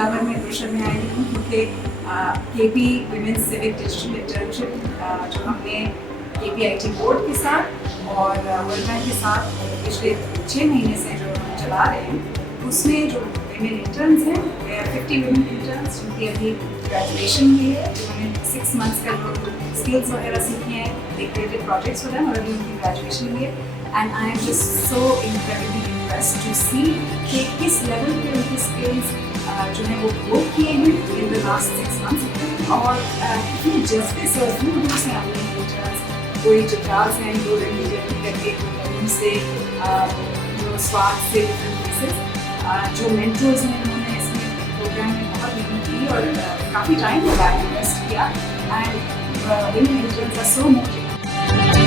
पेशावर में प्रोशर में आई हूँ क्योंकि KP women's civic digital internship जो हमने KPIT बोर्ड के साथ और वर्ल्ड के साथ पिछले 6 महीने से जो हम चला रहे हैं, उसमें जो विमेन इंटर्न्स हैं, 50 विमेन इंटर्न्स जिनकी अभी ग्रेजुएशन हुई है, जिन्होंने 6 मंथ्स का जो स्किल्स वगैरह सीखे हैं, they created projects for them और अभी उनकी ग्रेजुएशन हुई है। And I am just so incredibly impressed to see कि किस लेवल पे उनकी स्किल्स जो है वो ग्रो किए हैं इन द लास्ट 6 मंथ्स और कितनी जस्टिस और दूर दूर से आते हैं इंटर्न्स, कोई चित्राल से हैं, दो लड़की जर्नी करके से जो स्वाद से डिफरेंट प्लेसेस, जो मेंटर्स हैं उन्होंने इसमें प्रोग्राम में बहुत मेहनत की और काफ़ी टाइम लगाया, इन्वेस्ट किया and women interns are so motivated.